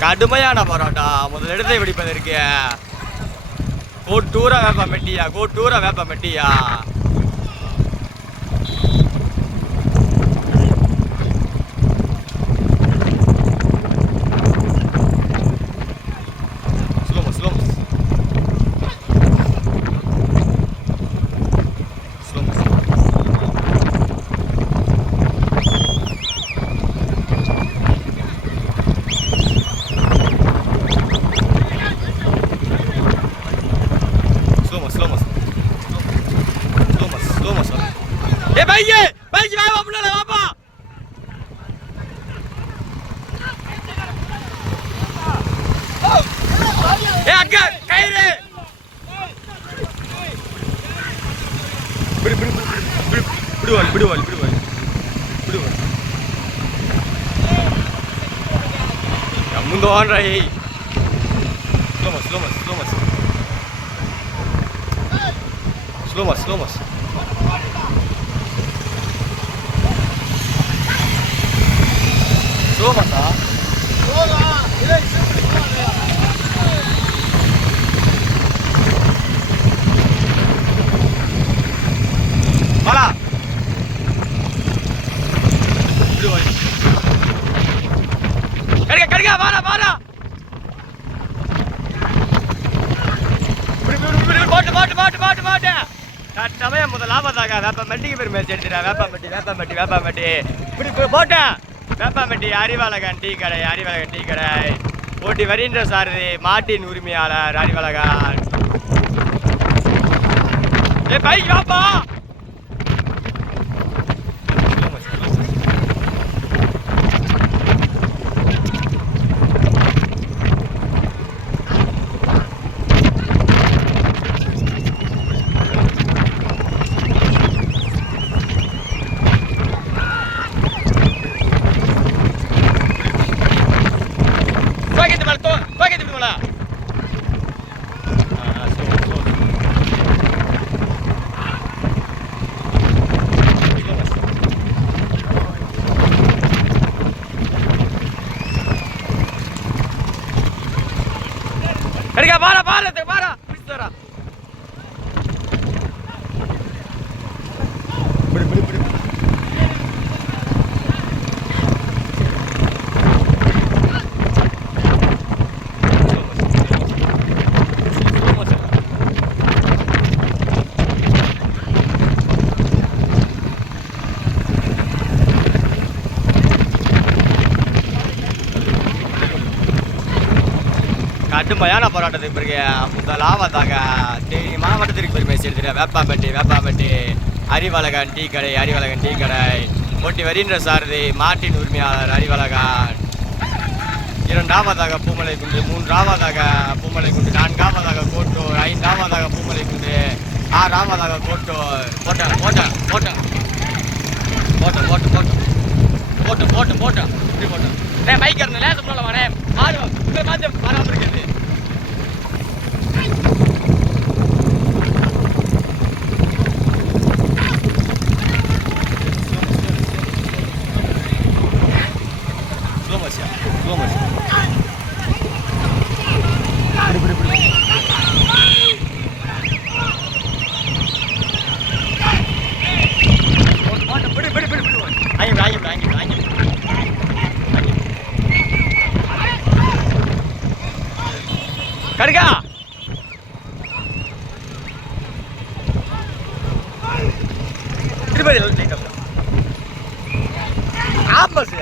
கடுமையான போராட்டா முதல் இடத்தை பிடிப்பதற்கு கோட்டூரா வேப்ப மெட்டியா விடுவாள் ముందు ఆన్ రా ఏయ్ స్లో మస్ Mala. Carga, para. Bot. சமயம் முதலாவதாக வேப்பமெட்டிக்கு பெருமை சேர்த்துடா வேப்பமெட்டி போட்ட வேப்பமெட்டி அறிவாளகன் டீ கடை போட்டி வருகின்ற சாரதி மாட்டின் உரிமையாளர் அறிவாளகன் பைக் வாப்பா para. கடுமையான போராட்டத்துக்கு பிறகு முதலாவதாக தேனி மாவட்டத்திற்கு பெருமை சேர்த்துட்டு வேப்பாம்பட்டி அறிவாளகன் டீ கடை போட்டி வருகின்ற சாரதி மாட்டின் உரிமையாளர் அறிவாளகன் இரண்டாவதாக பூமலைக்குண்டு மூன்றாவதாக பூமலைக்குண்டு நான்காவதாக கோட்டூர் ஐந்தாவதாக பூமலைக்குண்டு ஆறாவதாக கோட்டூர் போட்டேன் பைக் இருந்த லேசம் சொல்ல வரேன் மாடு வராமல் இருக்குது கருகா திருப்பதி ஆம்பஸ்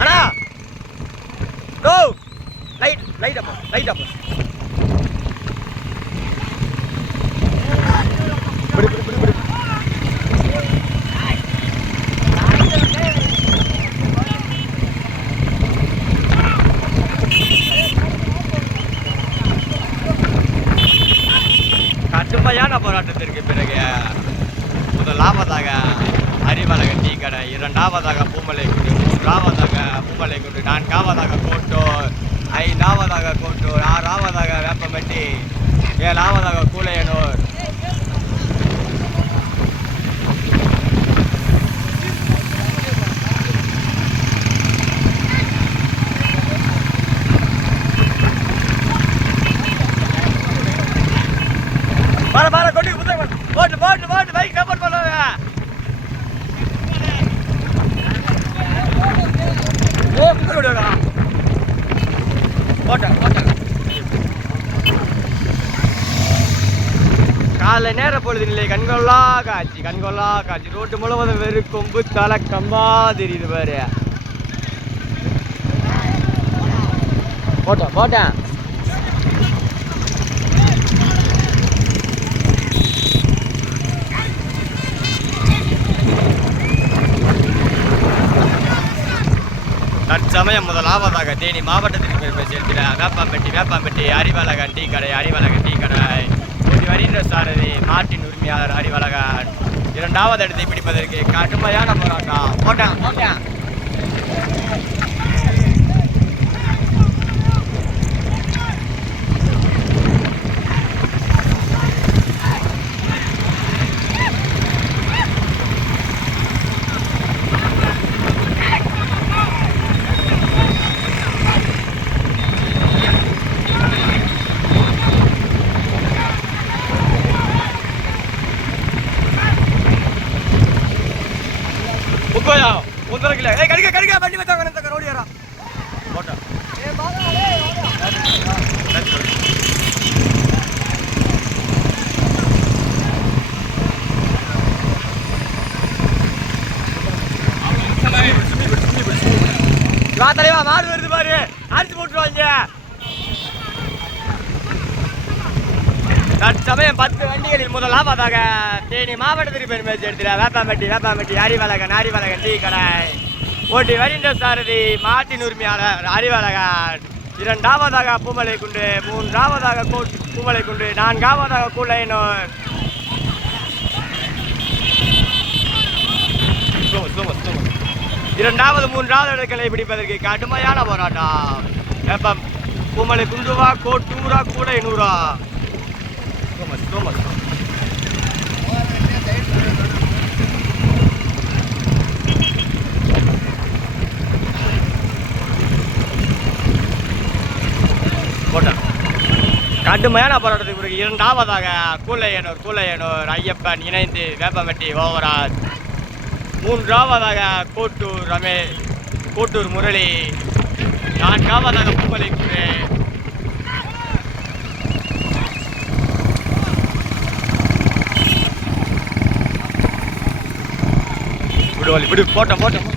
அண்ணா நோ லைட் அப்ப கடுமையான போராட்டத்திற்கு பிறகு முதலாவதாக அறிவாளகன் டீ கடை இரண்டாவதாக பூமலைக்குண்டு மூன்றாவதாக பூமலைக்குண்டு நான்காவதாக கோட்டூர் ஐந்தாவதாக கோட்டூர் ஆறாவதாக வேப்பமெட்டி ஏழாவதாக கூலையனூர் காலை நேர பொழுது நிலை கண்கொள்ளா காட்சி ரோட்டு முழுவதும் வெறும் கொம்பு தலை கம்பா தெரியுது பாரு. போட்டேன் தற்சமயம் முதலாவதாக தேனி மாவட்டத்திற்கு பெருமை சேர்த்திட வேப்பாம்பட்டி அறிவழகன் டீ கடை ஓட்டி வருகின்ற சாரதி மாட்டின் உரிமையாளர் அறிவழகன் இரண்டாவது இடத்தை பிடிப்பதற்கு கடுமையான போராட்டம். போட்டேன் கடிக்க வண்டி வச்சாங்க ரோடியாரா போட்டா தலைவா மாடு வருது பாரு, அடிச்சு போட்டுருவாங்க. தற்சமயம் 10 வண்டிகளில் முதலாவதாக தேனி மாவட்டத்திற்கு பெருமை சேர்த்திட வேப்பாம்பட்டி அறிவழகன் டீ கடை ஓட்டி வருகின்ற சாரதி மாட்டின் உரிமையாளர் அறிவழகன் இரண்டாவதாக பூமலைக்குண்டு, மூன்றாவதாக பூமலைக்குண்டு, நான்காவதாக கூலையனூர். இரண்டாவது மூன்றாவது இடங்களை பிடிப்பதற்கு கடுமையான போராட்டம். பூமலை குண்டுவா கோட்டூரா கூலையனூரா. கடுமையான போராட்டத்துக்கு பிறகு இரண்டாவதாக கூலையனூர் ஐயப்பன் இணைந்து வேப்பம்பட்டி ஓவராஜ். மூன்றாவதாக கோட்டூர் முரளி. நான்காவதாக பூமலை குண்டு. விடு போட்டோம்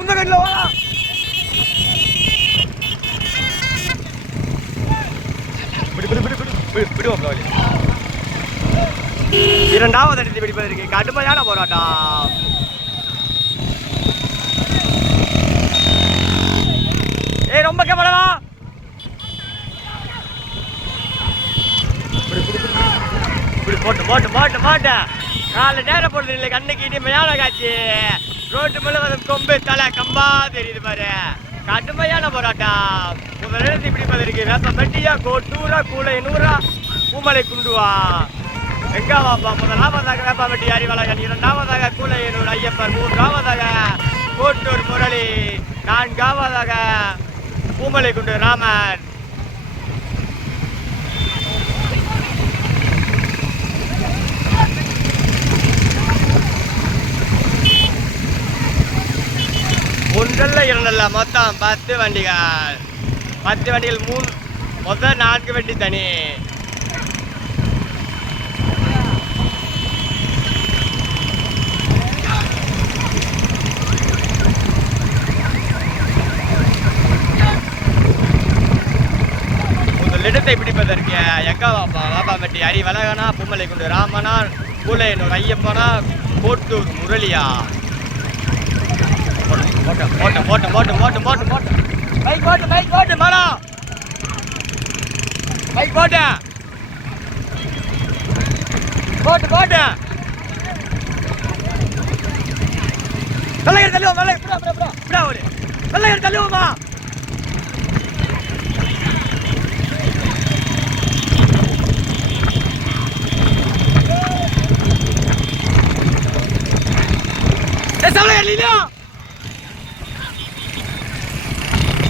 முந்தகண்ணில் வாடா. இரண்டாவது இடத்தை பிடிப்பதற்கு கடுமையான போராட்டம். ரொம்ப கவனமா போட்டு காலை நேர பொழுது இல்லை கண்ணுக்கு இனிமையான காட்சி. ரோட்டு முழுவதும் கொம்பு தலை கம்பா தெரியுது பாரு. கடுமையான போராட்டம். முதலிடத்தை பிடிப்பதற்கு வேப்பம்பட்டியா கோட்டூரா கூலையனூரா பூமலை குண்டுவா. எங்காவாப்பா முதலாவதாக வேப்பம்பட்டி அறிவழகன், இரண்டாவதாக கூலையனூர் ஐயப்பன், மூன்றாவதாக கோட்டூர் முரளி, நான்காவதாக பூமலை குண்டு ராமன். ஒன்றல்ல இரண்டல்ல மொத்தம் 10 வண்டிகள். 10 வண்டிகள் முதல் 4 வண்டி தனி. முதலிடத்தை பிடிப்பதற்கு வேப்பாம்பட்டி அறிவழகனா, பூமலை குண்டு ராமனா, கூலையனூர் ஐயப்பனா, கோட்டூர் முரளியா. போட்டு பைக் போட்டு மாடா பைக் போட்டு வெள்ளையர் தள்ளுவோம் வெள்ளையர் தள்ளுவோமா.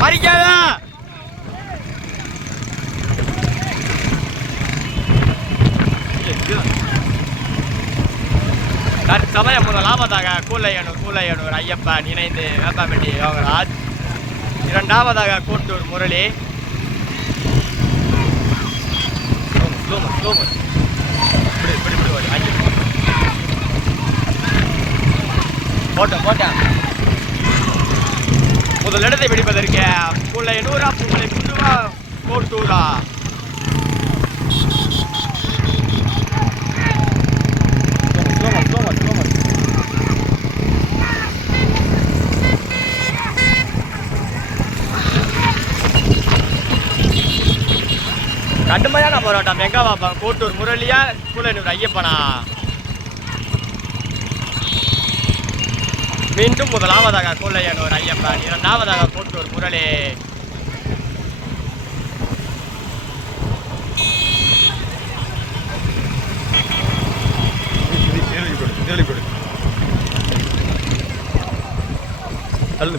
மறிக்காத தற்சமயம் முதலாவதாக கூலையனூர் ஐயப்பன் இணைந்து வேப்பாம்பட்டி யோகராஜ். இரண்டாவதாக கோட்டூர் முரளி. போட்டேன். முதலிடத்தை பிடிப்பதற்கு கூலையனூரா குன்றுவா கோட்டூரா? கடுமையான போராட்டம். எங்க பார்ப்பாங்க? கோட்டூர் முரளியா கூலையனூர் ஐயப்பனா? மீண்டும் முதலாவதாக கூலையனூர் ஐயப்பன், இரண்டாவதாக கோட்டூர் முரளி. தள்ளு